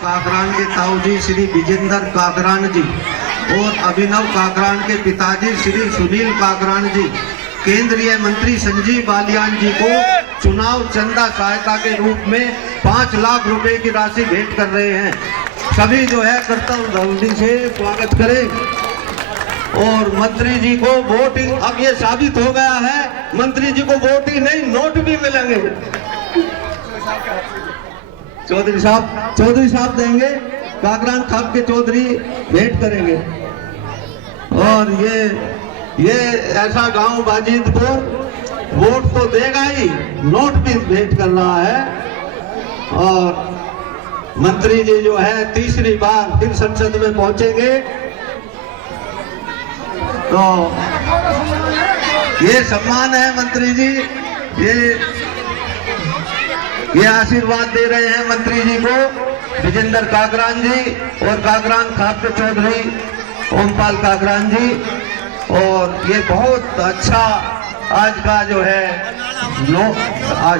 काकरान के ताऊजी श्री विजेंद्र काकरान जी और अभिनव काकरान के पिताजी श्री सुनील काकरान जी केंद्रीय मंत्री संजीव बालियान जी को चुनाव चंदा सहायता के रूप में 5 लाख रुपए की राशि भेंट कर रहे हैं। सभी जो है कर्तव्य जल्दी से स्वागत करें। और मंत्री जी को वोट, अब ये साबित हो गया है मंत्री जी को वोट ही नहीं नोट भी मिलेंगे। चौधरी साहब देंगे, काकरान खाप के चौधरी भेंट करेंगे। और ये ऐसा गांव बाजिदपुर वोट तो देगा ही, नोट भी भेंट कर रहा है। और मंत्री जी जो है तीसरी बार फिर संसद में पहुंचेंगे, तो ये सम्मान है मंत्री जी, ये आशीर्वाद दे रहे हैं मंत्री जी को विजेंद्र काकरान जी और काकरान खाप के चौधरी ओमपाल काकरान जी। और ये बहुत अच्छा आज का जो है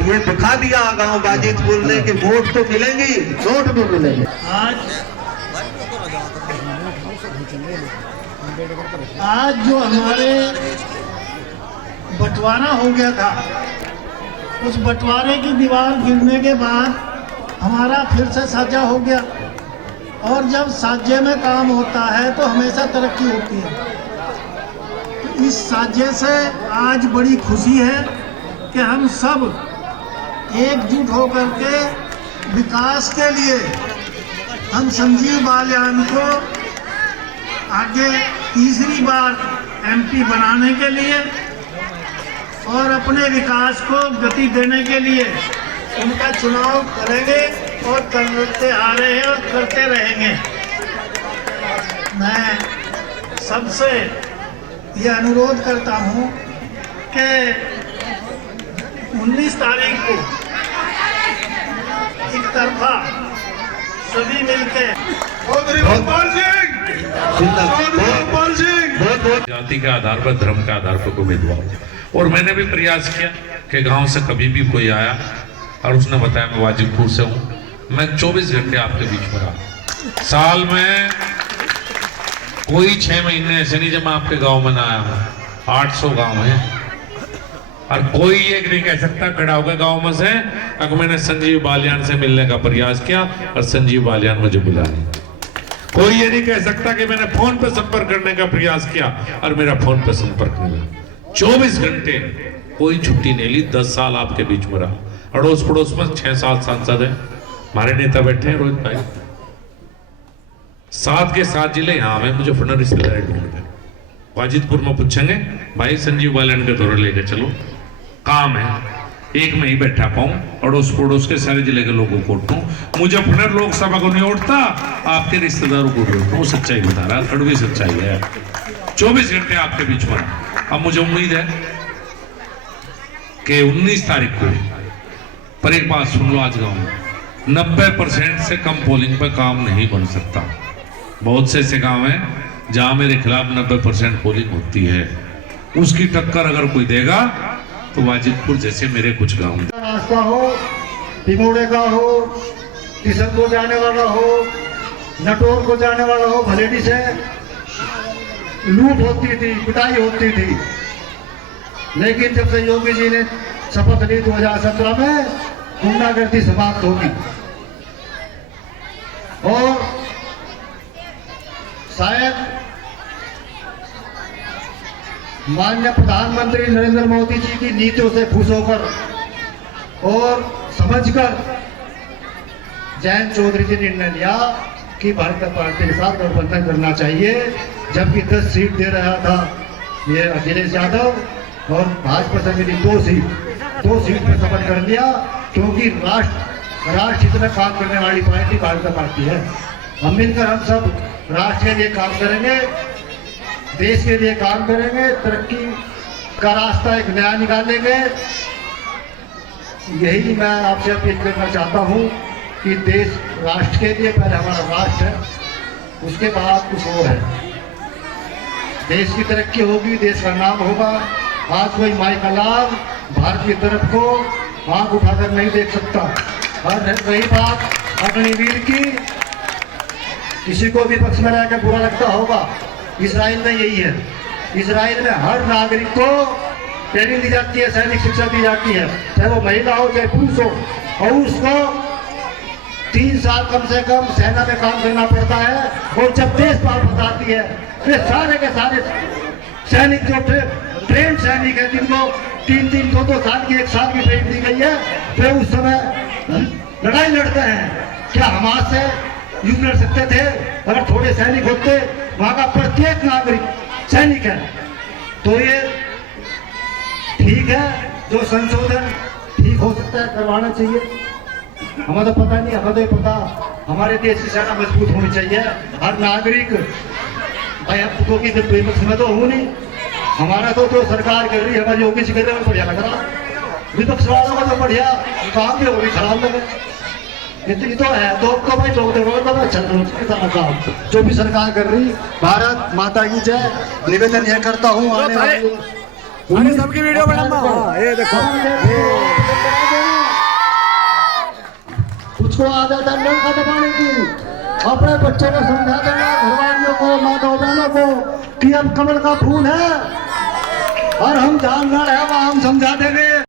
ये दिखा दिया गांव बाजिदपुर ने कि वोट तो मिलेंगे, नोट भी मिलेंगे। आज जो हमारे बंटवारा हो गया था, उस बंटवारे की दीवार गिरने के बाद हमारा फिर से साझा हो गया। और जब साझे में काम होता है तो हमेशा तरक्की होती है। तो इस साझे से आज बड़ी खुशी है कि हम सब एकजुट होकर के विकास के लिए हम संजीव बालियान को आगे तीसरी बार एमपी बनाने के लिए और अपने विकास को गति देने के लिए उनका चुनाव करेंगे और करते आ रहे हैं और करते रहेंगे। मैं सबसे ये अनुरोध करता हूँ कि 19 तारीख को एक तरफा सभी मिलकर जाति के आधार पर, धर्म के आधार पर कोई भेदभाव। और मैंने भी प्रयास किया कि गांव से कभी भी कोई आया और उसने बताया मैं वाजिदपुर से हूँ, मैं 24 घंटे आपके बीच में रहा। साल में कोई 6 महीने ऐसे नहीं जब मैं आपके गांव में ना आया हूँ। 800 गांव हैं और कोई ये नहीं कह सकता खड़ा होकर गांव में से अगर मैंने संजीव बालियान से मिलने का प्रयास किया और संजीव बालियान मुझे बुला नहीं। कोई ये नहीं कह सकता कि मैंने फोन पे संपर्क करने का प्रयास किया और मेरा फोन पे संपर्क नहीं हुआ। 24 घंटे कोई छुट्टी नहीं ली। 10 साल आपके बीच में रहा। अड़ोस पड़ोस में 6-7 सांसद हैं, हमारे नेता बैठे हैं रोहित भाई। 7 के 7 जिले यहाँ में मुझे फंड रिश्तेदारी ढूंढ गए। वाजिदपुर में पूछेंगे भाई संजीव बालियान के दौरे लेके चलो, काम है। एक में ही बैठा पाऊं, अड़ोस पड़ोस के सारे जिले के लोगों को उठूं। मुजफ्फरनगर लोकसभा को नहीं उठता, आपके रिश्तेदारों को भी उठूं। सच्चाई बता रहा, कड़वी सच्चाई है। 24 घंटे आपके बीच में। अब मुझे उम्मीद है कि 19 तारीख को, पर एक बात सुन लो, आज गांव में 90% से कम पोलिंग पर काम नहीं बन सकता। बहुत से ऐसे गांव हैं जहां मेरे खिलाफ 90% पोलिंग होती है। उसकी टक्कर अगर कोई देगा तो वाजिदपुर जैसे मेरे कुछ गांव रास्ता हो, टिमोड़े का हो, किशन को जाने वाला हो, नटोर को जाने वाला हो, भलेडी से लूट होती थी, पिटाई होती थी। लेकिन जब से योगी जी ने शपथ ली 2017 में, गुंडागर्दी समाप्त होगी। और शायद माननीय प्रधानमंत्री नरेंद्र मोदी जी की नीतियों से खुश होकर और समझकर जयंत चौधरी जी ने निर्णय लिया कि भारतीय जनता पार्टी के साथ गठबंधन करना चाहिए। जबकि 10 सीट दे रहा था ये अखिलेश यादव और भाजपा से मिली 2 सीट पर शपथ कर लिया, क्योंकि राष्ट्र हित में काम करने वाली पार्टी भारतीय जनता पार्टी है। हम मिलकर हम सब राष्ट्र के लिए काम करेंगे, देश के लिए काम करेंगे, तरक्की का रास्ता एक नया निकालेंगे। यही मैं आपसे अपील करना चाहता हूँ कि देश राष्ट्र के लिए, पहले हमारा राष्ट्र है, उसके बाद कुछ और है। देश की तरक्की होगी, देश का नाम होगा। आज कोई माई का लाभ भारत की तरफ को आंख उठाकर नहीं देख सकता। और रही बात अग्निवीर की, किसी को विपक्ष में रहकर बुरा लगता होगा, इसराइल में यही है। इसराइल में हर नागरिक को ट्रेनिंग दी जाती है, सैनिक शिक्षा दी जाती है, चाहे वो महिला हो चाहे पुरुष हो, और उसको 3 साल कम से कम सेना में काम करना पड़ता है। और जब देश पाल बताती है वे सारे के सारे सैनिक जो ट्रेन सैनिक है, जिनको 3-3, 2-2 साल की, 1 साल की ट्रेनिंग दी गई है, वे उस समय लड़ाई लड़ते हैं। क्या हमारे से युद्ध लड़ सकते थे? अगर थोड़े सैनिक होते, वहां का प्रत्येक नागरिक सैनिक है। तो ये ठीक है, जो संशोधन ठीक हो सकता है करवाना चाहिए। हमें तो पता नहीं, हमें तो पता हमारे देश की सेना मजबूत होनी चाहिए। हर नागरिक भाई अब तो की विपक्ष में तो हूँ नहीं, हमारा तो जो सरकार कर रही है, हमारी योगी जी कर रहे हैं, बढ़िया लग रहा। विपक्ष वालों का तो बढ़िया काम भी होगी, खराब लगे ये तो है। तो भाई लोग तो अच्छा काम जो भी सरकार कर रही। भारत माता की जय। निवेदन यह करता हूँ आने वाले सबकी वीडियो बनाना, ये देखो कुछ को आदत है नलका दबाने की। अपने बच्चों को समझा देना, घरवालियों को, माताओं बहनों को कि अब कमल का फूल है और हम जहाँ है वहाँ हम समझा देंगे।